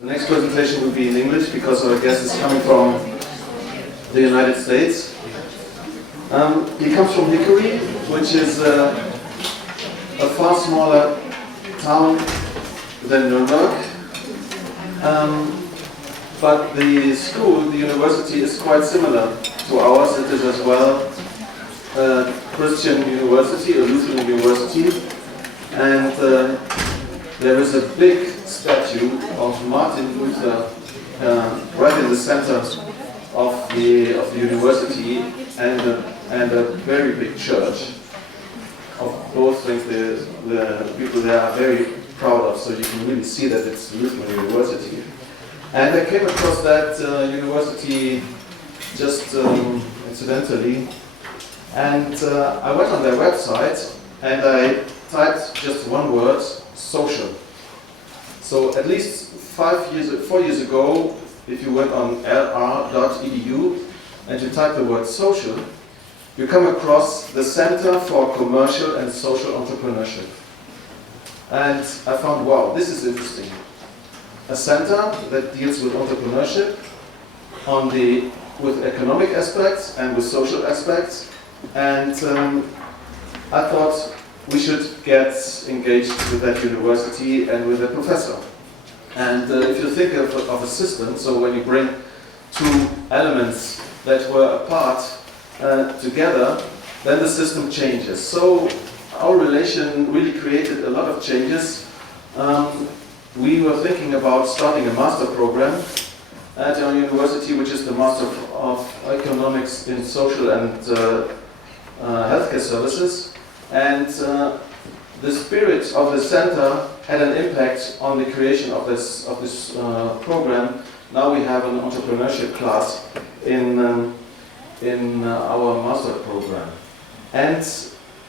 The next presentation will be in English because our guest is coming from the United States. He comes from Hickory, which is a far smaller town than Nuremberg. But the school, the university, is quite similar to ours. It is as well a Christian university, a Lutheran university. And there is a big statue of Martin Luther right in the center of the university, and a very big church. Of both things, the people there are very proud of, so you can really see that it's Lutheran University. And I came across that university just incidentally, and I went on their website and I typed just one word: social. So at least 4 years ago, if you went on lr.edu and you type the word social, you come across the Center for Commercial and Social Entrepreneurship. And I found, wow, this is interesting. A center that deals with entrepreneurship with economic aspects and with social aspects. And I thought we should get engaged with that university and with a professor. And if you think of a system, so when you bring two elements that were apart together, then the system changes. So our relation really created a lot of changes. We were thinking about starting a master program at our university, which is the Master of Economics in Social and Healthcare Services. And the spirit of the center had an impact on the creation of this program. Now we have an entrepreneurship class in our master program. And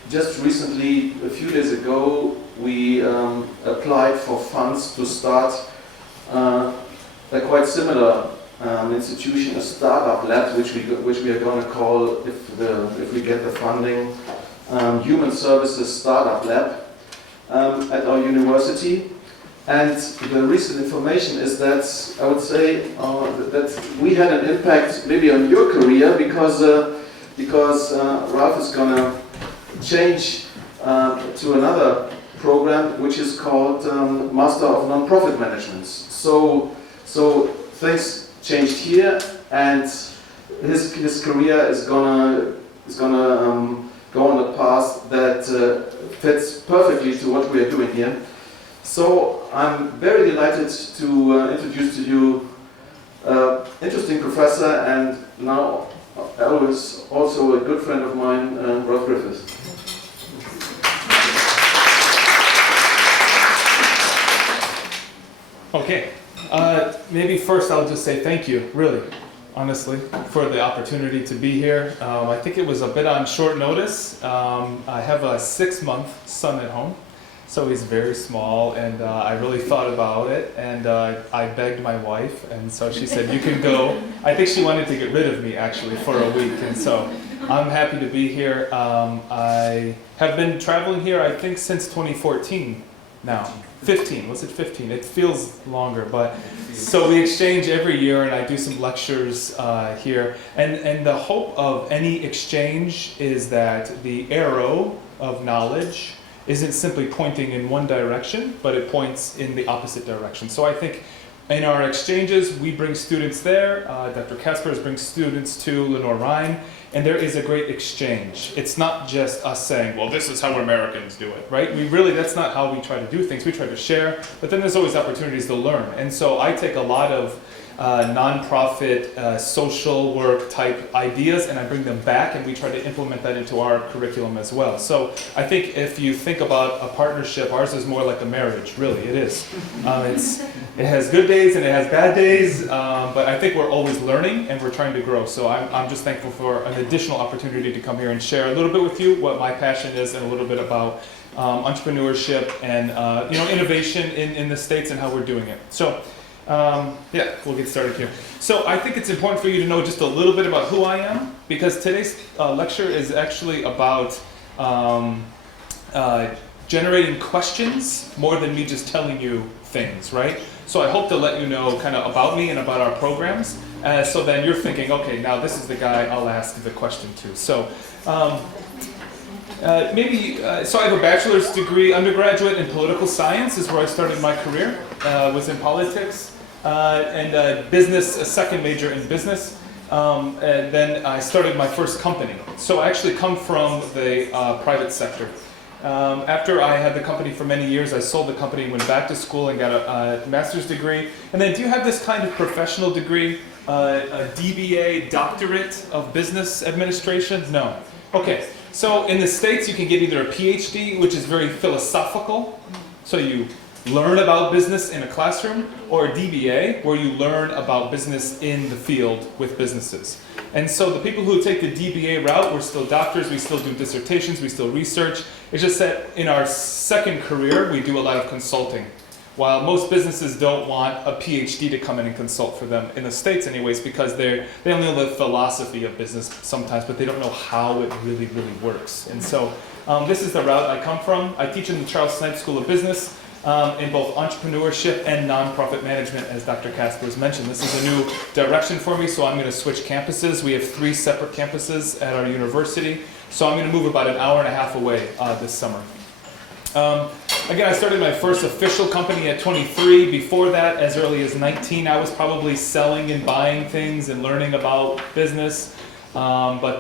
just recently, a few days ago, we applied for funds to start a quite similar institution, a startup lab, which we are going to call, if we get the funding, Human Services Startup Lab at our university. And the recent information is that I would say that we had an impact maybe on your career because Ralph is going to change to another program which is called Master of Nonprofit Management. So things changed here, and his career is gonna go on a path that fits perfectly to what we are doing here. So I'm very delighted to introduce to you an interesting professor, and now always also a good friend of mine, Ralph Griffiths. Okay, maybe first I'll just say thank you, really, honestly, for the opportunity to be here. I think it was a bit on short notice. I have a 6-month son at home, so he's very small, and I really thought about it, and I begged my wife, and so she said, you can go. I think she wanted to get rid of me, actually, for a week, and so I'm happy to be here. I have been traveling here, I think, since 2014 now. 15, was it 15? It feels longer, but so we exchange every year, and I do some lectures here. And the hope of any exchange is that the arrow of knowledge isn't simply pointing in one direction, but it points in the opposite direction. So I think in our exchanges, we bring students there. Dr. Kaspers brings students to Lenoir-Rhyne, and there is a great exchange. It's not just us saying, well, this is how Americans do it, right? That's not how we try to do things. We try to share, but then there's always opportunities to learn. And so I take a lot of nonprofit social work type ideas, and I bring them back, and we try to implement that into our curriculum as well. So I think if you think about a partnership, ours is more like a marriage, really, it is. It has good days and it has bad days, but I think we're always learning and we're trying to grow. So I'm just thankful for an additional opportunity to come here and share a little bit with you what my passion is, and a little bit about entrepreneurship and innovation in the States and how we're doing it. So yeah, we'll get started here. So I think it's important for you to know just a little bit about who I am, because today's lecture is actually about generating questions more than me just telling you things, right? So I hope to let you know kind of about me and about our programs, so then you're thinking, okay, now this is the guy I'll ask the question to. So so I have a bachelor's degree, undergraduate in political science is where I started my career, was in politics, and business, a second major in business. And then I started my first company. So I actually come from the private sector. After I had the company for many years, I sold the company, went back to school and got a master's degree. And then do you have this kind of professional degree, a DBA, Doctorate of Business Administration? No. Okay, so in the States you can get either a PhD, which is very philosophical, so you learn about business in a classroom, or a DBA, where you learn about business in the field with businesses. And so the people who take the DBA route, we're still doctors, we still do dissertations, we still research. It's just that in our second career, we do a lot of consulting. While most businesses don't want a PhD to come in and consult for them, in the States anyways, because they only know the philosophy of business sometimes, but they don't know how it really, really works. And so this is the route I come from. I teach in the Charles Snipes School of Business, in both entrepreneurship and nonprofit management, as Dr. Casper has mentioned. This is a new direction for me, so I'm going to switch campuses. We have 3 separate campuses at our university, so I'm going to move about an hour and a half away this summer. Again, I started my first official company at 23. Before that, as early as 19, I was probably selling and buying things and learning about business, but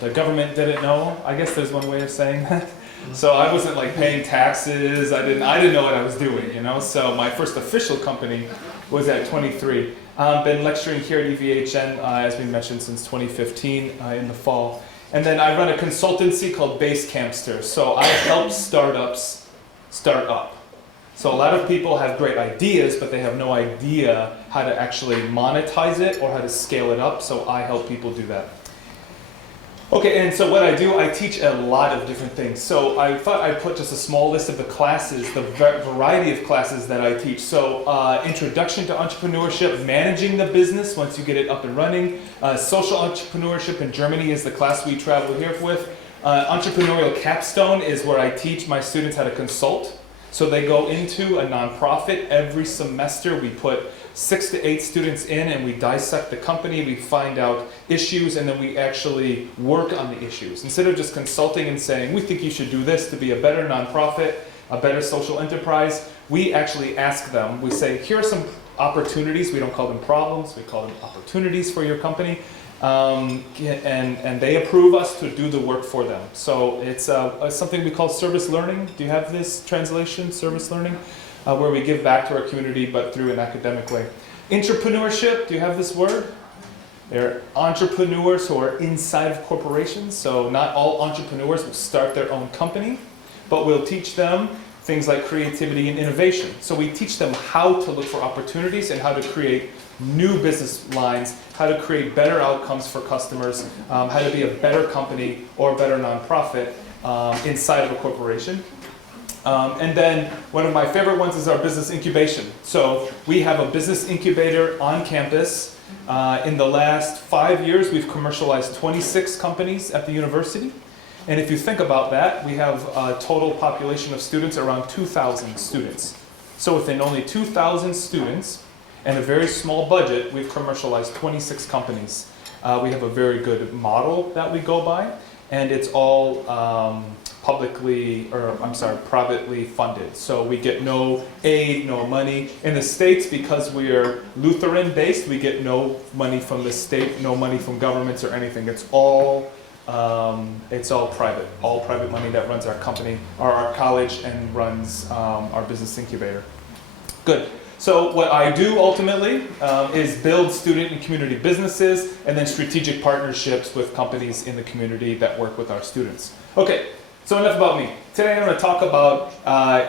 the government didn't know. I guess there's one way of saying that. So I wasn't like paying taxes. I didn't know what I was doing, you know. So my first official company was at 23. Been lecturing here at EVHN, as we mentioned, since 2015 in the fall. And then I run a consultancy called Basecampster. So I help startups start up. So a lot of people have great ideas, but they have no idea how to actually monetize it or how to scale it up. So I help people do that. Okay, and so what I do, I teach a lot of different things. So I thought I'd put just a small list of the classes, the variety of classes that I teach. So introduction to entrepreneurship, managing the business once you get it up and running. Social entrepreneurship in Germany is the class we travel here with. Entrepreneurial capstone is where I teach my students how to consult. So they go into a nonprofit every semester. We put 6 to 8 students in and we dissect the company, we find out issues, and then we actually work on the issues. Instead of just consulting and saying, we think you should do this to be a better nonprofit, a better social enterprise, we actually ask them, we say, here are some opportunities, we don't call them problems, we call them opportunities for your company, and they approve us to do the work for them. So it's something we call service learning. Do you have this translation, service learning? Where we give back to our community, but through an academic way. Entrepreneurship, do you have this word? They're entrepreneurs who are inside of corporations, so not all entrepreneurs will start their own company, but we'll teach them things like creativity and innovation. So we teach them how to look for opportunities and how to create new business lines, how to create better outcomes for customers, how to be a better company or a better nonprofit inside of a corporation. And then one of my favorite ones is our business incubation. So we have a business incubator on campus. In the last 5 years, we've commercialized 26 companies at the university. And if you think about that, we have a total population of students around 2,000 students. So within only 2,000 students and a very small budget, we've commercialized 26 companies. We have a very good model that we go by, and it's all privately funded. So we get no aid, no money. In the States, because we're Lutheran based, we get no money from the state, no money from governments or anything. It's all private. All private money that runs our company, or our college, and runs our business incubator. Good. So what I do ultimately is build student and community businesses and then strategic partnerships with companies in the community that work with our students. Okay, so enough about me. Today I'm going to talk about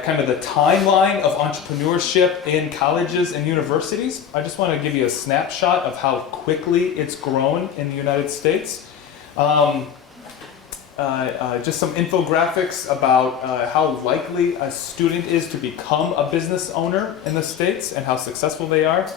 kind of the timeline of entrepreneurship in colleges and universities. I just want to give you a snapshot of how quickly it's grown in the United States. Just some infographics about how likely a student is to become a business owner in the States and how successful they are.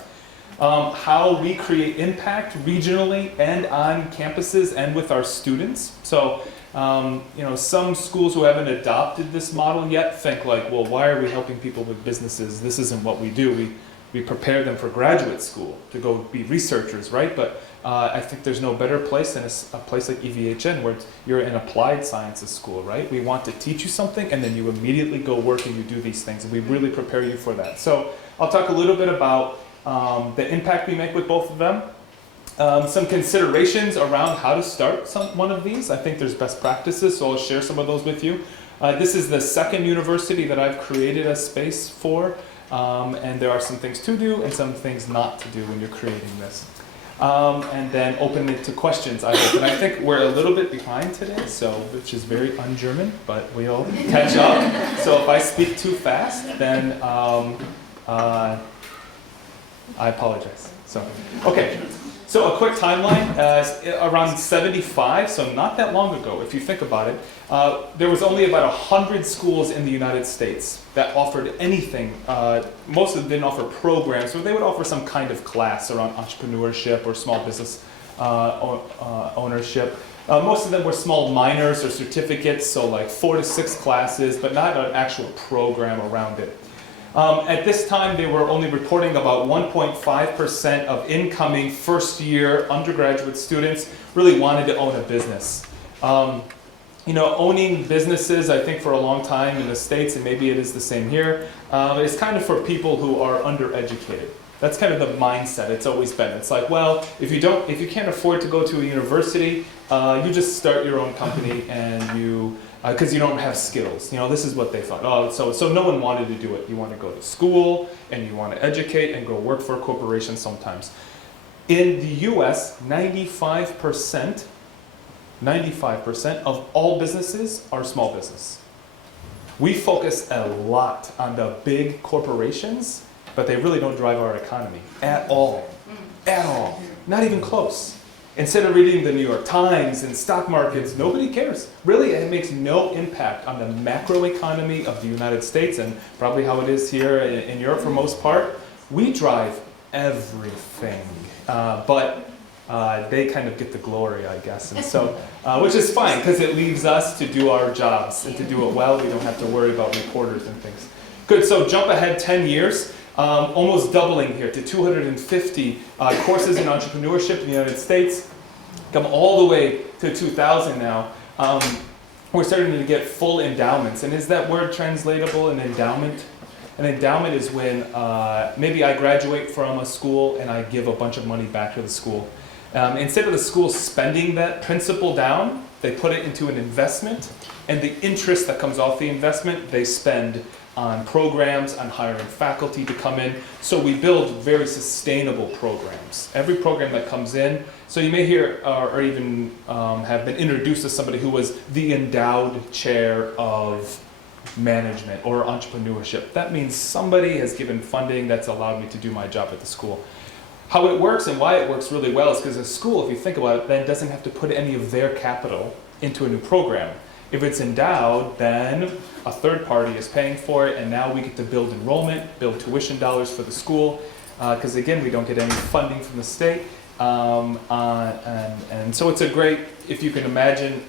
How we create impact regionally and on campuses and with our students. So Some schools who haven't adopted this model yet think like, well, why are we helping people with businesses? This isn't what we do. We prepare them for graduate school to go be researchers, right? But I think there's no better place than a place like EVHN where you're in applied sciences school, right? We want to teach you something and then you immediately go work and you do these things, and we really prepare you for that. So I'll talk a little bit about the impact we make with both of them. Some considerations around how to start one of these. I think there's best practices, so I'll share some of those with you. This is the second university that I've created a space for, and there are some things to do and some things not to do when you're creating this. And then open it to questions, I hope. And I think we're a little bit behind today, which is very un-German, but we'll catch up. So if I speak too fast, then I apologize. Okay. So a quick timeline, around 75, so not that long ago, if you think about it, there was only about 100 schools in the United States that offered anything. Most of them didn't offer programs, so they would offer some kind of class around entrepreneurship or small business ownership. Most of them were small minors or certificates, so like 4 to 6 classes, but not an actual program around it. At this time, they were only reporting about 1.5% of incoming first-year undergraduate students really wanted to own a business. Owning businesses, I think for a long time in the States, and maybe it is the same here, is kind of for people who are undereducated. That's kind of the mindset it's always been. It's like, well, if you can't afford to go to a university, you just start your own company and because you don't have skills. This is what they thought. So no one wanted to do it. You want to go to school, and you want to educate and go work for a corporation sometimes. In the US, 95% of all businesses are small business. We focus a lot on the big corporations, but they really don't drive our economy at all. At all. Not even close. Instead of reading the New York Times and stock markets, nobody cares. Really, it makes no impact on the macro economy of the United States and probably how it is here in Europe for most part. We drive everything, but they kind of get the glory, I guess. And so, which is fine because it leaves us to do our jobs and to do it well. We don't have to worry about reporters and things. Good, so jump ahead 10 years. Almost doubling here to 250 courses in entrepreneurship in the United States. Come all the way to 2000 now. We're starting to get full endowments. And is that word translatable, an endowment? An endowment is when maybe I graduate from a school and I give a bunch of money back to the school. Instead of the school spending that principal down, they put it into an investment, and the interest that comes off the investment, they spend on programs, on hiring faculty to come in. So we build very sustainable programs. Every program that comes in, so you may hear or even have been introduced to somebody who was the endowed chair of management or entrepreneurship. That means somebody has given funding that's allowed me to do my job at the school. How it works and why it works really well is because a school, if you think about it, then doesn't have to put any of their capital into a new program. If it's endowed, then a third party is paying for it, and now we get to build enrollment, build tuition dollars for the school, because again, we don't get any funding from the state. And so it's a great, if you can imagine,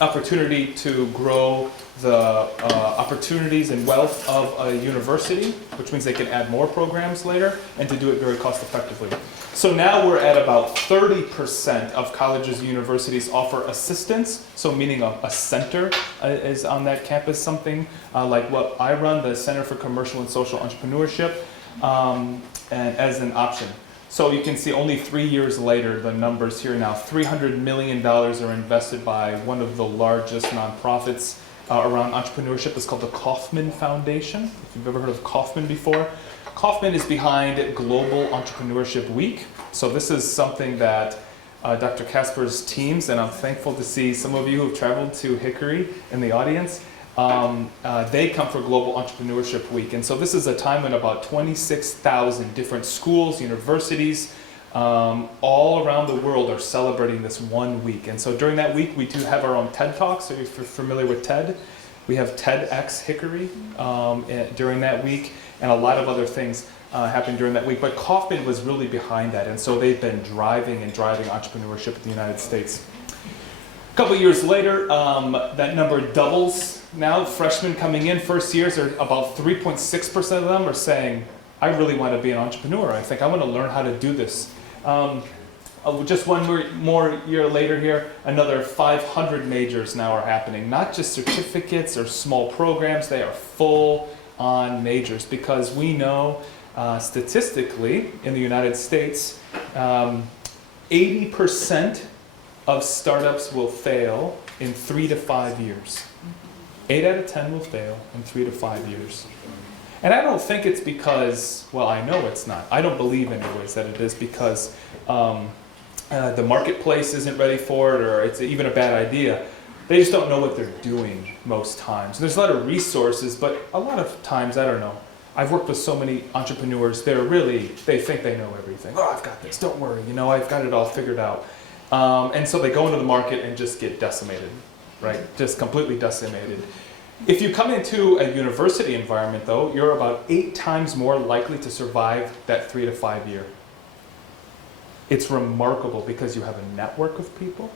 opportunity to grow the opportunities and wealth of a university, which means they can add more programs later, and to do it very cost effectively. So now we're at about 30% of colleges and universities offer assistance, so meaning a center is on that campus, something like what I run, the Center for Commercial and Social Entrepreneurship, and as an option. So you can see only 3 years later, the numbers here now, $300 million are invested by one of the largest nonprofits around entrepreneurship. It's called the Kauffman Foundation, if you've ever heard of Kauffman before. Kauffman is behind Global Entrepreneurship Week. So this is something that Dr. Casper's teams, and I'm thankful to see some of you who have traveled to Hickory in the audience, they come for Global Entrepreneurship Week. And so this is a time when about 26,000 different schools, universities, all around the world are celebrating this one week. And so during that week, we do have our own TED Talks. So if you're familiar with TED, we have TEDx Hickory during that week, and a lot of other things happened during that week. But Kauffman was really behind that, and so they've been driving entrepreneurship in the United States. A couple years later, that number doubles. Now freshmen coming in first years are about 3.6% of them are saying, I really want to be an entrepreneur. I think I want to learn how to do this. Just one more year later here, another 500 majors now are happening. Not just certificates or small programs, they are full-on majors because we know statistically in the United States, 80% of startups will fail in 3 to 5 years. 8 out of 10 will fail in 3 to 5 years. And I don't think it's because, well, I know it's not. I don't believe anyways that it is because the marketplace isn't ready for it or it's even a bad idea. They just don't know what they're doing most times. There's a lot of resources, but a lot of times, I don't know. I've worked with so many entrepreneurs, they think they know everything. Oh, I've got this, don't worry, I've got it all figured out. And so they go into the market and just get decimated, right? Just completely decimated. If you come into a university environment though, you're about 8 times more likely to survive that 3 to 5 year. It's remarkable because you have a network of people,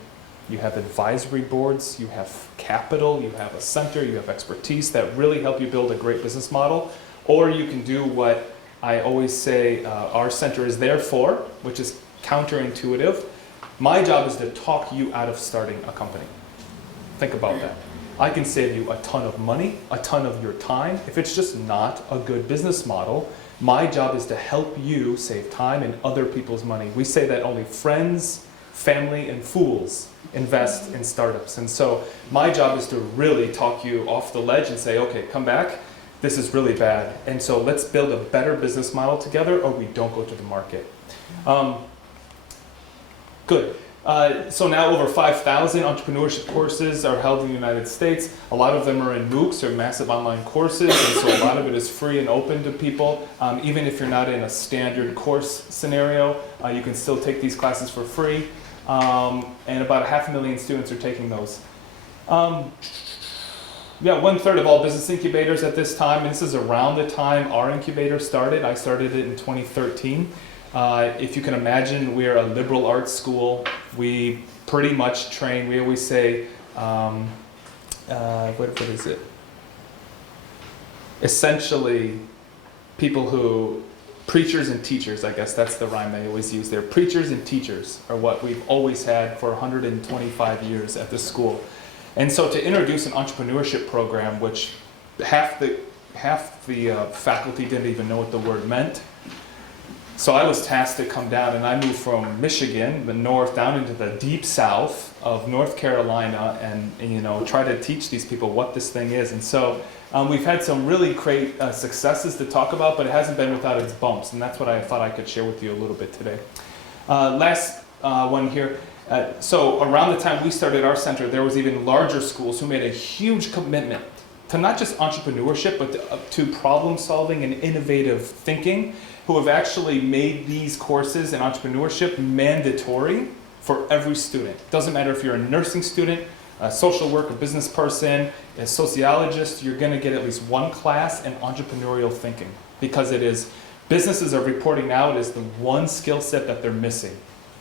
you have advisory boards, you have capital, you have a center, you have expertise that really help you build a great business model. Or you can do what I always say our center is there for, which is counterintuitive. My job is to talk you out of starting a company. Think about that. I can save you a ton of money, a ton of your time. If it's just not a good business model, my job is to help you save time and other people's money. We say that only friends, family, and fools invest in startups. And so my job is to really talk you off the ledge and say, okay, come back. This is really bad. And so let's build a better business model together or we don't go to the market. Good. So now over 5,000 entrepreneurship courses are held in the United States. A lot of them are in MOOCs or massive online courses, and so a lot of it is free and open to people. Even if you're not in a standard course scenario, you can still take these classes for free. And about 500,000 students are taking those. Yeah, 1/3 of all business incubators at this time, and this is around the time our incubator started. I started it in 2013. If you can imagine, we're a liberal arts school. We pretty much train, we always say, what is it? Essentially, people who, preachers and teachers, I guess that's the rhyme they always use there. Preachers and teachers are what we've always had for 125 years at this school. And so to introduce an entrepreneurship program, which half the faculty didn't even know what the word meant. So I was tasked to come down, and I moved from Michigan, the north, down into the deep south of North Carolina, and try to teach these people what this thing is. And so we've had some really great successes to talk about, but it hasn't been without its bumps, and that's what I thought I could share with you a little bit today. Last one here. So around the time we started our center, there was even larger schools who made a huge commitment to not just entrepreneurship, but to problem solving and innovative thinking, who have actually made these courses in entrepreneurship mandatory for every student. Doesn't matter if you're a nursing student, a social work, a business person, a sociologist, you're gonna get at least one class in entrepreneurial thinking, because businesses are reporting now it is the one skill set that they're missing.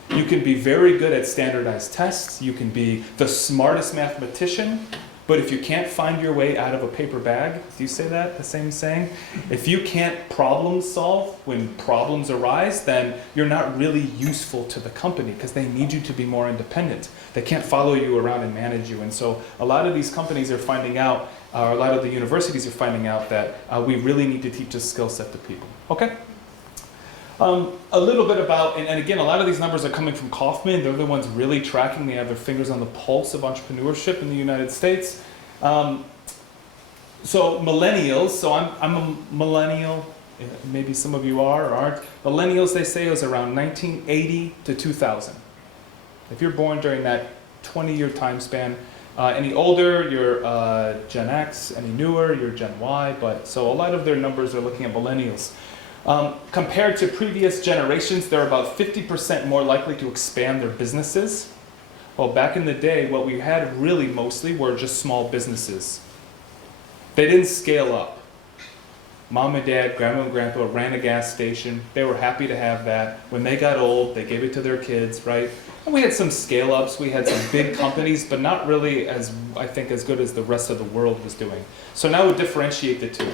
You can be very good at standardized tests, you can be the smartest mathematician, but if you can't find your way out of a paper bag, do you say that, the same saying? If you can't problem solve when problems arise, then you're not really useful to the company because they need you to be more independent. They can't follow you around and manage you. And so a lot of these companies are finding out, or a lot of the universities are finding out that we really need to teach this skill set to people. Okay? A little bit about, and again, a lot of these numbers are coming from Kauffman. They're the ones really tracking. They have their fingers on the pulse of entrepreneurship in the United States. So millennials, so I'm a millennial, maybe some of you are or aren't. Millennials, they say, is around 1980 to 2000. If you're born during that 20-year time span, any older, you're Gen X, any newer, you're Gen Y, but so a lot of their numbers are looking at millennials. Compared to previous generations, they're about 50% more likely to expand their businesses. Well, back in the day, what we had really mostly were just small businesses. They didn't scale up. Mom and dad, grandma and grandpa ran a gas station. They were happy to have that. When they got old, they gave it to their kids, right? And we had some scale-ups, we had some big companies, but not really as, I think, as good as the rest of the world was doing. So now we differentiate the two.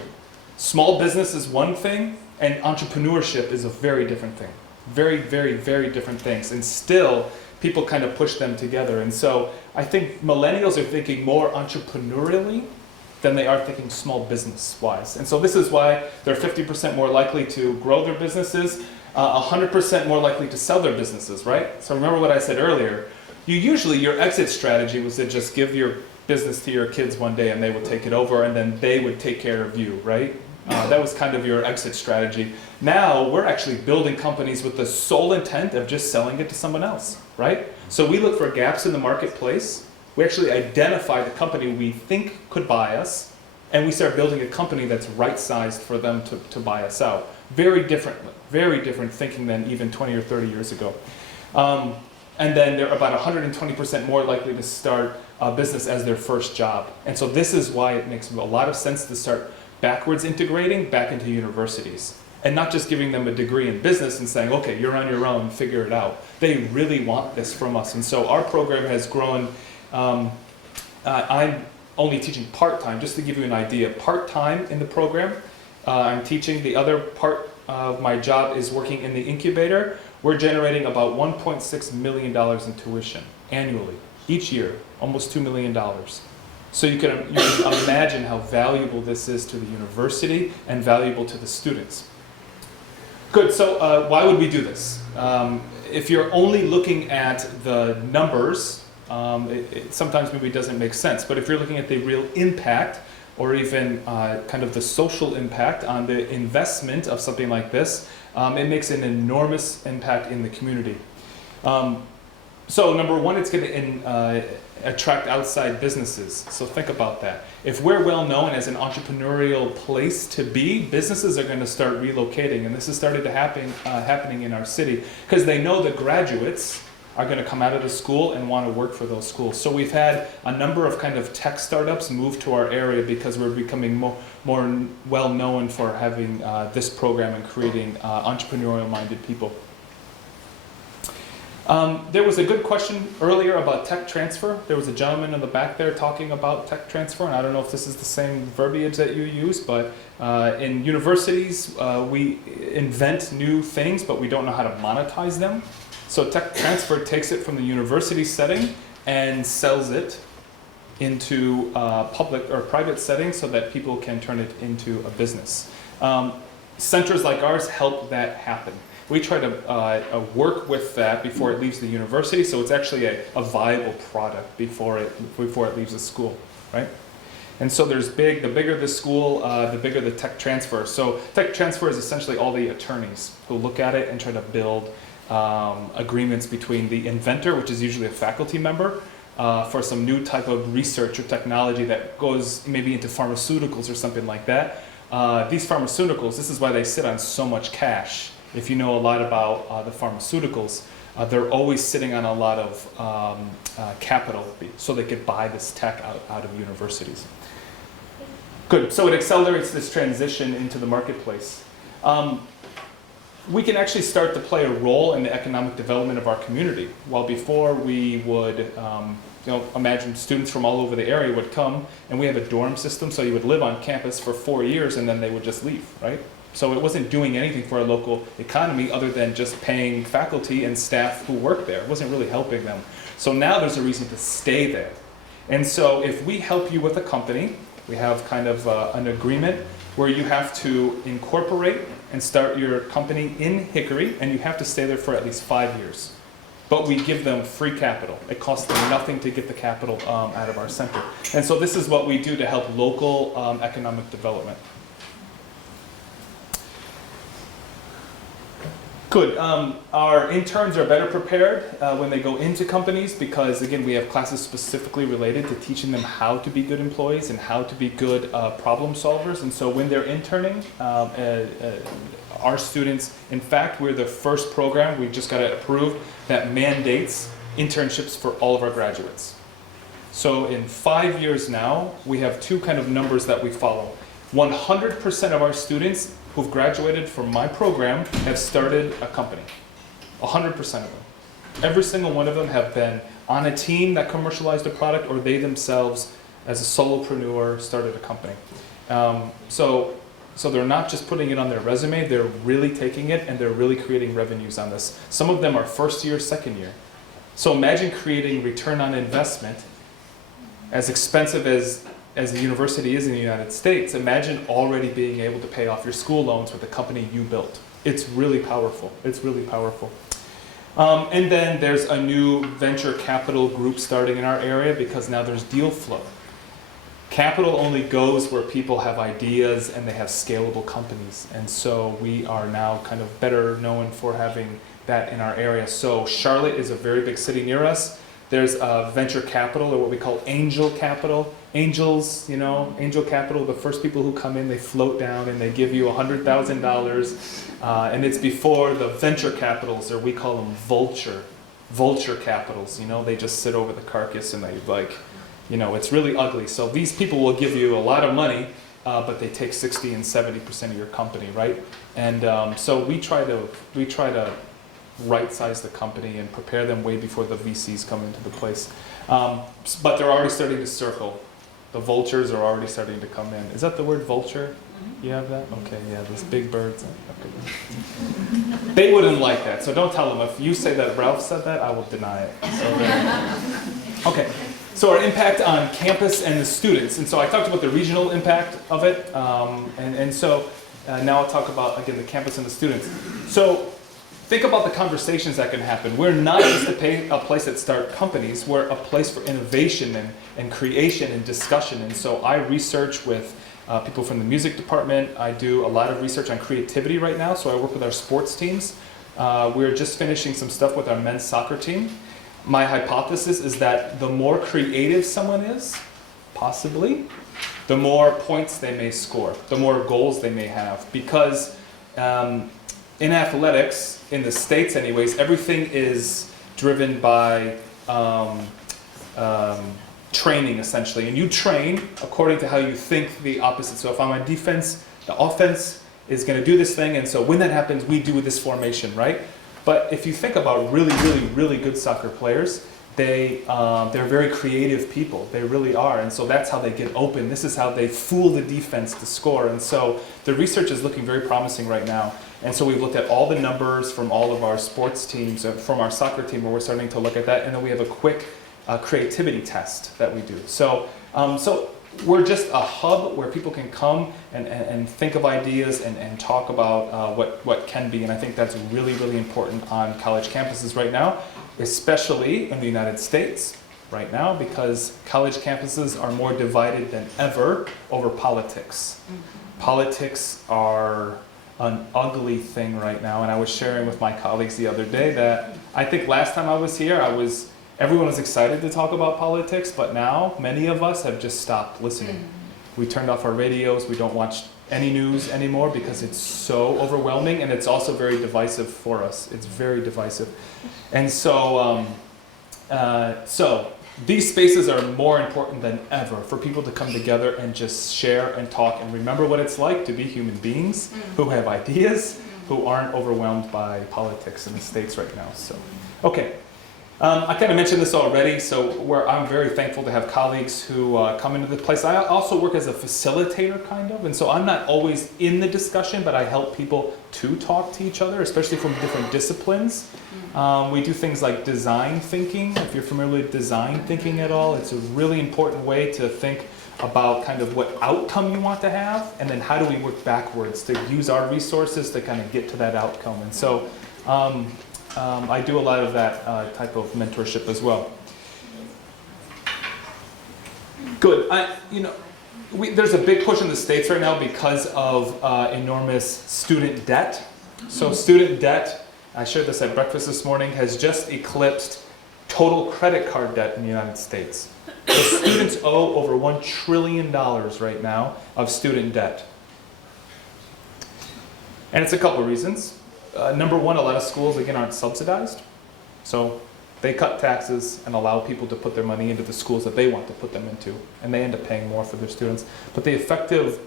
Small business is one thing, and entrepreneurship is a very different thing. Very, very, very different things. And still, people kind of push them together. And so I think millennials are thinking more entrepreneurially than they are thinking small business-wise. And so this is why they're 50% more likely to grow their businesses, 100% more likely to sell their businesses, right? So remember what I said earlier. Your exit strategy was to just give your business to your kids one day and they would take it over and then they would take care of you, right? That was kind of your exit strategy. Now we're actually building companies with the sole intent of just selling it to someone else, right? So we look for gaps in the marketplace. We actually identify the company we think could buy us, and we start building a company that's right-sized for them to buy us out. Very different thinking than even 20 or 30 years ago. And then they're about 120% more likely to start a business as their first job. And so this is why it makes a lot of sense to start backwards integrating back into universities. And not just giving them a degree in business and saying, okay, you're on your own, figure it out. They really want this from us. And so our program has grown. I'm only teaching part-time, just to give you an idea. Part-time in the program, I'm teaching. The other part of my job is working in the incubator. We're generating about $1.6 million in tuition annually, each year, almost $2 million. So you can imagine how valuable this is to the university and valuable to the students. Good, so why would we do this? If you're only looking at the numbers, it sometimes maybe doesn't make sense, but if you're looking at the real impact or even kind of the social impact on the investment of something like this, it makes an enormous impact in the community. So number one, it's going to attract outside businesses. So think about that. If we're well known as an entrepreneurial place to be, businesses are going to start relocating, and this has started to happening in our city because they know the graduates are going to come out of the school and want to work for those schools. So we've had a number of kind of tech startups move to our area because we're becoming more well known for having this program and creating entrepreneurial minded people. There was a good question earlier about tech transfer. There was a gentleman in the back there talking about tech transfer, and I don't know if this is the same verbiage that you use, but in universities we invent new things, but we don't know how to monetize them. So tech transfer takes it from the university setting and sells it into public or private settings so that people can turn it into a business. Centers like ours help that happen. We try to work with that before it leaves the university, so it's actually a viable product before it leaves the school, right? And so the bigger the school, the bigger the tech transfer. So tech transfer is essentially all the attorneys who look at it and try to build agreements between the inventor, which is usually a faculty member, for some new type of research or technology that goes maybe into pharmaceuticals or something like that. These pharmaceuticals, this is why they sit on so much cash. If you know a lot about the pharmaceuticals, they're always sitting on a lot of capital so they could buy this tech out of universities. Good, so it accelerates this transition into the marketplace. We can actually start to play a role in the economic development of our community. While before we would, imagine students from all over the area would come, and we have a dorm system, so you would live on campus for 4 years and then they would just leave, right? So it wasn't doing anything for our local economy other than just paying faculty and staff who work there. It wasn't really helping them. So now there's a reason to stay there. And so if we help you with a company, we have kind of an agreement where you have to incorporate and start your company in Hickory, and you have to stay there for at least 5 years. But we give them free capital. It costs them nothing to get the capital out of our center. And so this is what we do to help local economic development. Good. Our interns are better prepared when they go into companies because, again, we have classes specifically related to teaching them how to be good employees and how to be good problem solvers. And so when they're interning, our students, in fact, we're the first program, we just got it approved, that mandates internships for all of our graduates. So in 5 years now, we have two kind of numbers that we follow. 100% of our students who've graduated from my program have started a company. 100% of them. Every single one of them have been on a team that commercialized a product, or they themselves, as a solopreneur, started a company. So they're not just putting it on their resume, they're really taking it and they're really creating revenues on this. Some of them are first year, second year. So imagine creating return on investment, as expensive as the university is in the United States. Imagine already being able to pay off your school loans with the company you built. It's really powerful. It's really powerful. And then there's a new venture capital group starting in our area because now there's deal flow. Capital only goes where people have ideas and they have scalable companies. And so we are now kind of better known for having that in our area. So Charlotte is a very big city near us. There's venture capital, or what we call angel capital. Angels, you know, angel capital, the first people who come in, they float down and they give you $100,000. And it's before the venture capitals, or we call them vulture capitals. You know, they just sit over the carcass and they like, you know, it's really ugly. So these people will give you a lot of money, but they take 60 and 70% of your company, right? And so we try to right-size the company and prepare them way before the VCs come into the place. But they're already starting to circle. The vultures are already starting to come in. Is that the word vulture? You have that? Okay, yeah, those big birds. Okay. They wouldn't like that, so don't tell them. If you say that Ralph said that, I will deny it. Okay, so our impact on campus and the students. And so I talked about the regional impact of it, and so now I'll talk about, again, the campus and the students. So think about the conversations that can happen. We're not just a place that start companies. We're a place for innovation and creation and discussion. And so I research with people from the music department. I do a lot of research on creativity right now. So I work with our sports teams. We're just finishing some stuff with our men's soccer team. My hypothesis is that the more creative someone is, possibly, the more points they may score, the more goals they may have. Because in athletics, in the States anyways, everything is driven by training, essentially. And you train according to how you think the opposite. So if I'm on defense, the offense is going to do this thing, and so when that happens, we do this formation, right? But if you think about really, really, really good soccer players, they're very creative people. They really are. And so that's how they get open. This is how they fool the defense to score. And so the research is looking very promising right now. And so we've looked at all the numbers from all of our sports teams, from our soccer team, where we're starting to look at that. And then we have a quick creativity test that we do. So we're just a hub where people can come and think of ideas and talk about what can be. And I think that's really, really important on college campuses right now, especially in the United States right now, because college campuses are more divided than ever over politics. Politics are an ugly thing right now, and I was sharing with my colleagues the other day that I think last time I was here, everyone was excited to talk about politics, but now many of us have just stopped listening. We turned off our radios, we don't watch any news anymore because it's so overwhelming, and it's also very divisive for us. It's very divisive. And so these spaces are more important than ever for people to come together and just share and talk and remember what it's like to be human beings who have ideas, who aren't overwhelmed by politics in the States right now. So, okay. I kind of mentioned this already, so I'm very thankful to have colleagues who come into the place. I also work as a facilitator, kind of, and so I'm not always in the discussion, but I help people to talk to each other, especially from different disciplines. We do things like design thinking. If you're familiar with design thinking at all, it's a really important way to think about kind of what outcome you want to have, and then how do we work backwards to use our resources to kind of get to that outcome. And so I do a lot of that type of mentorship as well. Good. There's a big push in the States right now because of enormous student debt. So student debt, I shared this at breakfast this morning, has just eclipsed total credit card debt in the United States. So students owe over $1 trillion right now of student debt. And it's a couple of reasons. Number one, a lot of schools, again, aren't subsidized. So they cut taxes and allow people to put their money into the schools that they want to put them into. And they end up paying more for their students. But the effective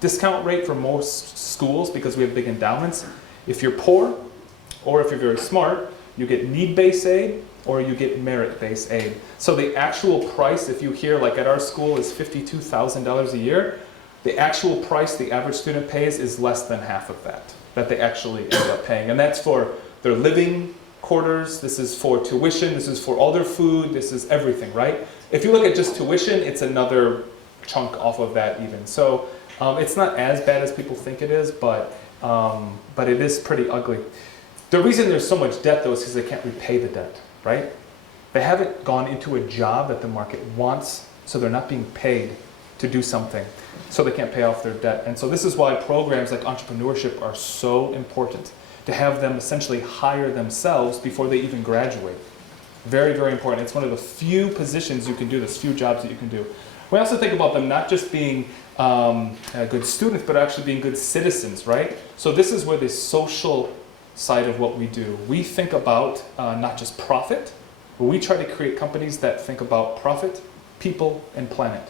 discount rate for most schools, because we have big endowments, if you're poor or if you're very smart, You get need-based aid or you get merit-based aid. So the actual price, if you hear like at our school is $52,000 a year, the actual price the average student pays is less than half of that they actually end up paying. And that's for their living quarters, this is for tuition, this is for all their food, this is everything, right? If you look at just tuition, it's another chunk off of that even. So it's not as bad as people think it is, but it is pretty ugly. The reason there's so much debt though is because they can't repay the debt, right? They haven't gone into a job that the market wants, so they're not being paid to do something, so they can't pay off their debt. And so this is why programs like entrepreneurship are so important, to have them essentially hire themselves before they even graduate. Very, very important. It's one of the few positions you can do this, few jobs that you can do. We also think about them not just being good students, but actually being good citizens, right? So this is where the social side of what we do. We think about not just profit, but we try to create companies that think about profit, people, and planet.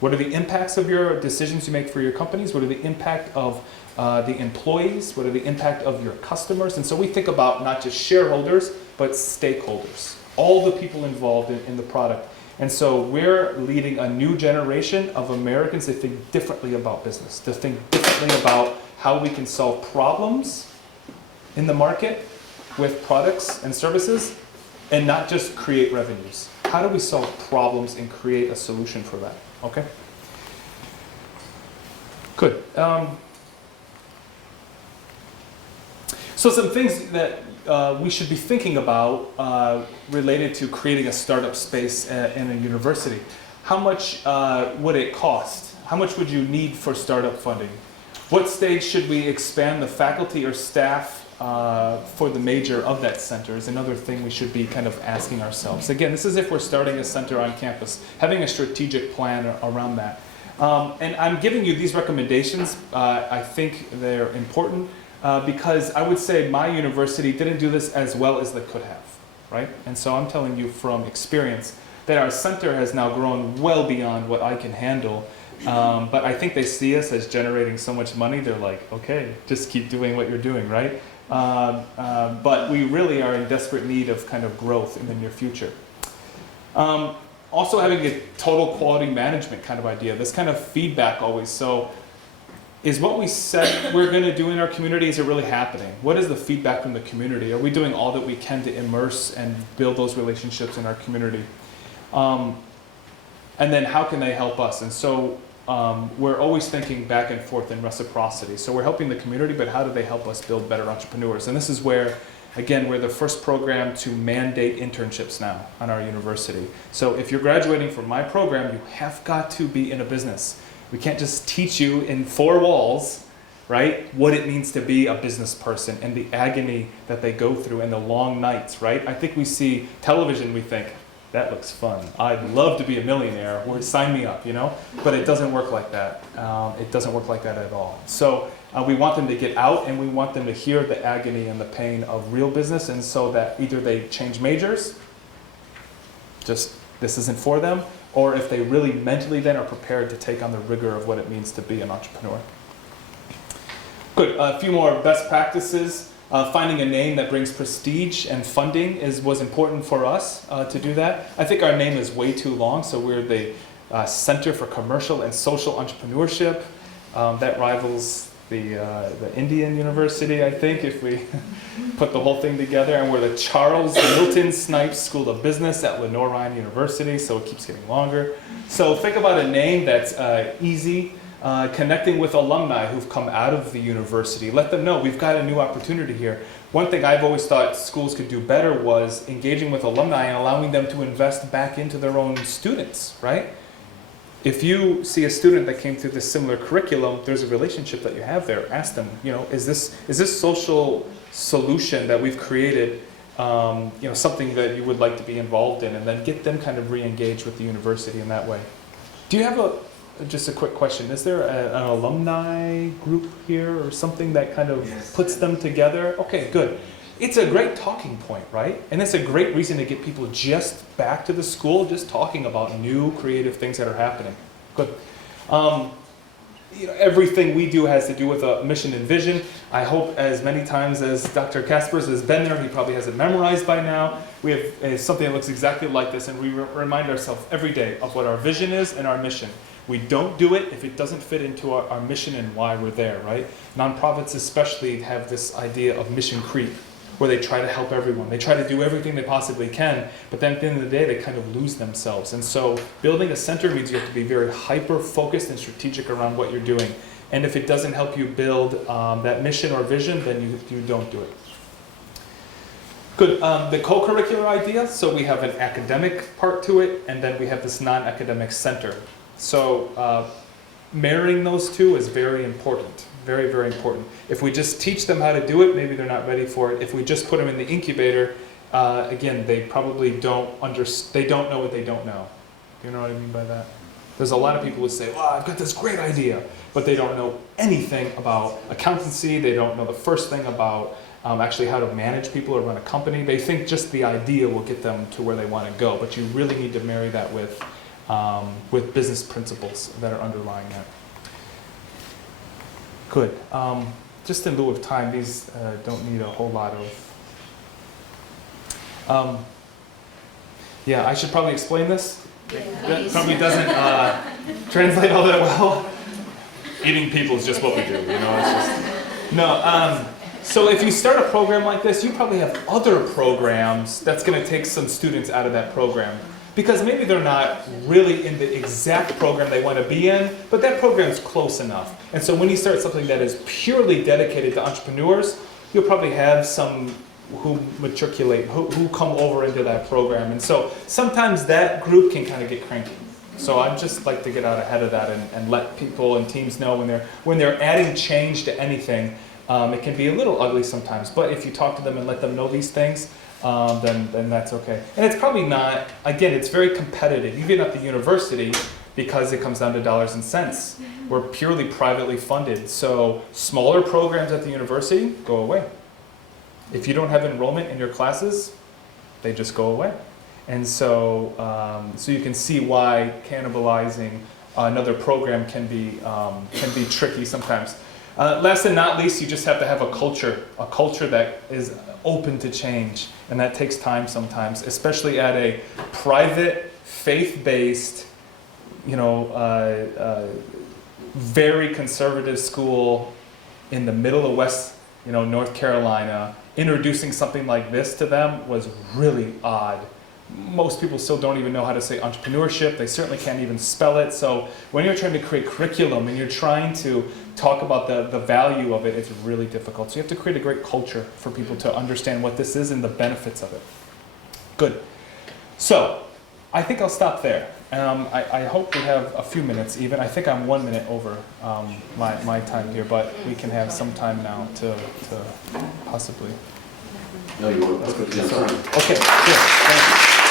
What are the impacts of your decisions you make for your companies? What are the impact of the employees? What are the impact of your customers? And so we think about not just shareholders, but stakeholders, all the people involved in the product. And so we're leading a new generation of Americans that think differently about business, to think differently about how we can solve problems in the market with products and services, and not just create revenues. How do we solve problems and create a solution for that? Okay? Good. So some things that we should be thinking about related to creating a startup space in a university. How much would it cost? How much would you need for startup funding? What stage should we expand the faculty or staff for the major of that center is another thing we should be kind of asking ourselves. Again, this is if we're starting a center on campus, having a strategic plan around that. And I'm giving you these recommendations. I think they're important because I would say my university didn't do this as well as they could have, right? And so I'm telling you from experience that our center has now grown well beyond what I can handle. But I think they see us as generating so much money, they're like, okay, just keep doing what you're doing, right? But we really are in desperate need of kind of growth in the near future. Also having a total quality management kind of idea, this kind of feedback always. So is what we said we're going to do in our community, is it really happening? What is the feedback from the community? Are we doing all that we can to immerse and build those relationships in our community? And then how can they help us? And so we're always thinking back and forth in reciprocity. So we're helping the community, but how do they help us build better entrepreneurs? And this is where, again, we're the first program to mandate internships now on our university. So if you're graduating from my program, you have got to be in a business. We can't just teach you in four walls, right, what it means to be a business person and the agony that they go through and the long nights, right? I think we see television, we think, that looks fun. I'd love to be a millionaire, or sign me up, you know? But it doesn't work like that. It doesn't work like that at all. So we want them to get out, and we want them to hear the agony and the pain of real business, and so that either they change majors, just this isn't for them, or if they really mentally then are prepared to take on the rigor of what it means to be an entrepreneur. Good, a few more best practices. Finding a name that brings prestige and funding was important for us to do that. I think our name is way too long, so we're the Center for Commercial and Social Entrepreneurship. That rivals the Indian University, I think, if we put the whole thing together. And we're the Charles Milton Snipes School of Business at Lenoir-Rhyne University, so it keeps getting longer. So think about a name that's easy. Connecting with alumni who've come out of the university. Let them know we've got a new opportunity here. One thing I've always thought schools could do better was engaging with alumni and allowing them to invest back into their own students, right? If you see a student that came through this similar curriculum, there's a relationship that you have there. Ask them, you know, is this social solution that we've created, you know, something that you would like to be involved in, and then get them kind of re-engaged with the university in that way. Do you have just a quick question, is there an alumni group here or something that kind of puts them together? Okay, good. It's a great talking point, right? And it's a great reason to get people just back to the school, just talking about new creative things that are happening. Good. everything we do has to do with a mission and vision. I hope as many times as Dr. Kaspers has been there, he probably has it memorized by now. We have something that looks exactly like this, and we remind ourselves every day of what our vision is and our mission. We don't do it if it doesn't fit into our mission and why we're there, right? Nonprofits especially have this idea of mission creep, where they try to help everyone. They try to do everything they possibly can, but then at the end of the day, they kind of lose themselves. And so building a center means you have to be very hyper-focused and strategic around what you're doing. And if it doesn't help you build that mission or vision, then you don't do it. Good. The co-curricular idea, so we have an academic part to it, and then we have this non-academic center. So marrying those two is very important. Very, very important. If we just teach them how to do it, maybe they're not ready for it. If we just put them in the incubator, again, they probably they don't know what they don't know. Do you know what I mean by that? There's a lot of people who say, "Well, I've got this great idea," but they don't know anything about accountancy. They don't know the first thing about actually how to manage people or run a company. They think just the idea will get them to where they want to go, but you really need to marry that with business principles that are underlying that. Good. Just in lieu of time, these don't need a whole lot of... yeah, I should probably explain this. That probably doesn't translate all that well. Eating people is just what we do, you know. It's just... No. So if you start a program like this, you probably have other programs that's going to take some students out of that program. Because maybe they're not really in the exact program they want to be in, but that program's close enough. And so when you start something that is purely dedicated to entrepreneurs, you'll probably have some who matriculate, who come over into that program. And so sometimes that group can kind of get cranky. So I'd just like to get out ahead of that and let people and teams know when they're adding change to anything, it can be a little ugly sometimes. But if you talk to them and let them know these things, then that's okay. And it's probably not, again, it's very competitive, even at the university, because it comes down to dollars and cents. We're purely privately funded, so smaller programs at the university go away. If you don't have enrollment in your classes, they just go away. And so, so you can see why cannibalizing another program can be tricky sometimes. Last and not least, you just have to have a culture that is open to change, and that takes time sometimes, especially at a private, faith-based, very conservative school in the middle of West, North Carolina. Introducing something like this to them was really odd. Most people still don't even know how to say entrepreneurship. They certainly can't even spell it. So when you're trying to create curriculum and you're trying to talk about the value of it, it's really difficult. So you have to create a great culture for people to understand what this is and the benefits of it. Good. So I think I'll stop there. I hope we have a few minutes even. I think I'm 1 minute over my time here, but we can have some time now to possibly... No, you were perfectly on time. Okay, good. Thank you.